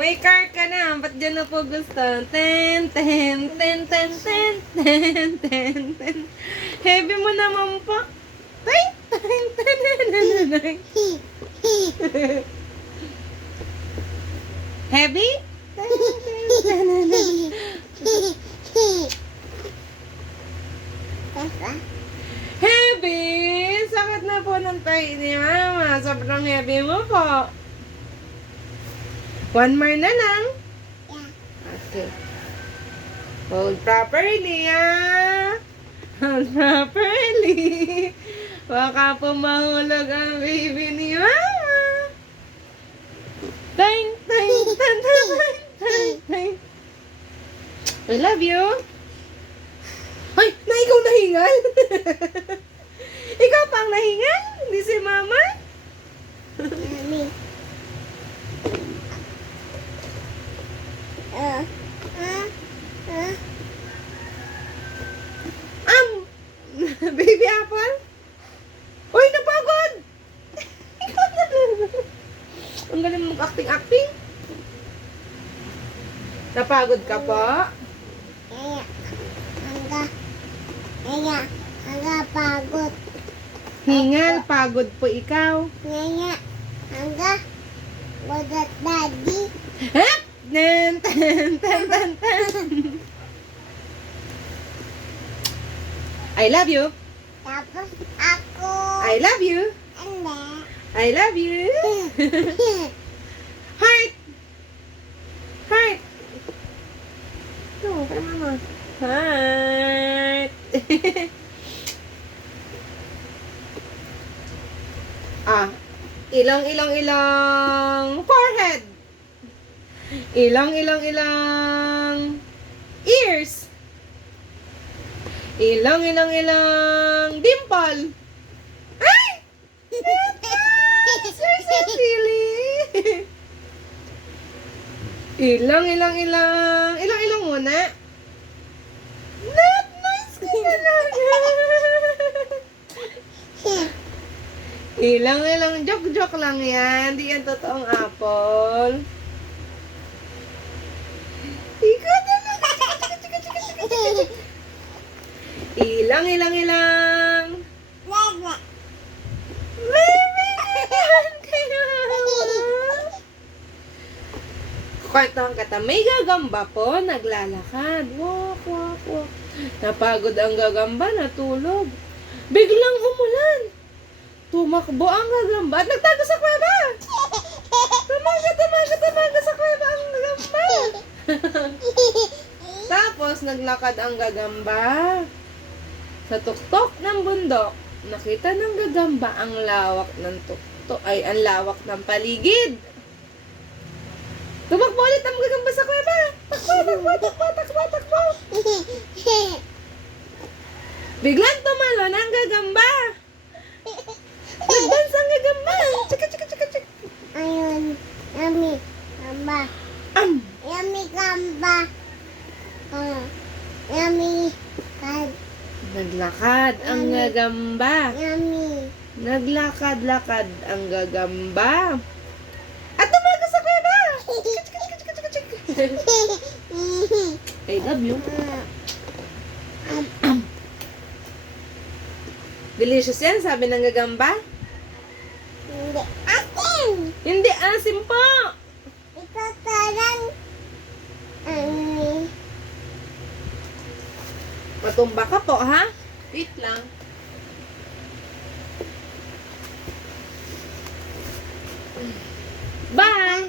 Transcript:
May car ka na. Ba't dyan na po gusto? Ten, ten, ten, ten, ten, ten, ten, ten. Heavy mo naman po. Ten, ten, ten, ten, ten. Heavy? Ten, ten, ten, ten. Heavy! Sakit na po ng tayo ni Mama. Sobrang heavy mo po. One more na lang. Okay. Hold properly, ah. Hold properly. Baka po mahulog ang baby ni Mama. Ting, ting, ting, ting, ting, ting. I love you. Ay, na ikaw nahingal? Ikaw pang nahingal? Hindi si Mama? Mami. Baby apple? Uy, napagod! Ang galing mong acting-acting. Napagod ka po? Hangga pagod. Hingal, pagod po ikaw. Hangga wadat daddy. Ha? Ten, ten, ten, ten, ten. I love you. Tapos ako. I love you. Hindi. I love you. Heart. Heart. Ito, kay Mama. Heart. Ilong. Forehead. Ilong. Ears. Ilong. Dimple. Ay! You're so silly. Ilong muna. Not nice ka talaga. Ilong, joke lang yan. Di yan totoong apple. Ikaw talaga. Ilong. Baby, kayo. Kwartang kata, may gagamba po, naglalakad. Walk. Napagod ang gagamba, natulog. Biglang umulan. Tumakbo ang gagamba at nagtago sa kuweba. Tumaga sa kuweba ang gagamba. Tapos, naglakad ang gagamba. Sa tuktok ng bundok, nakita ng gagamba ang lawak ng tuktok, ang lawak ng paligid. Tumakbo ulit ang gagamba sa kuweba. Takbo. Biglang tumalon ang gagamba. Nagdance ang gagamba. Chika. Ayun. Yummy. Gamba. Yummy gamba. Yummy. Naglakad ang gagamba. Yummy. Naglakad ang gagamba. At tumago sa kuweba. I love you. Delicious yan, sabi ng gagamba. Hindi. Asin. Hindi asim po. Ikaw tarang. Matumba ka po, ha? Wait lang. Bye!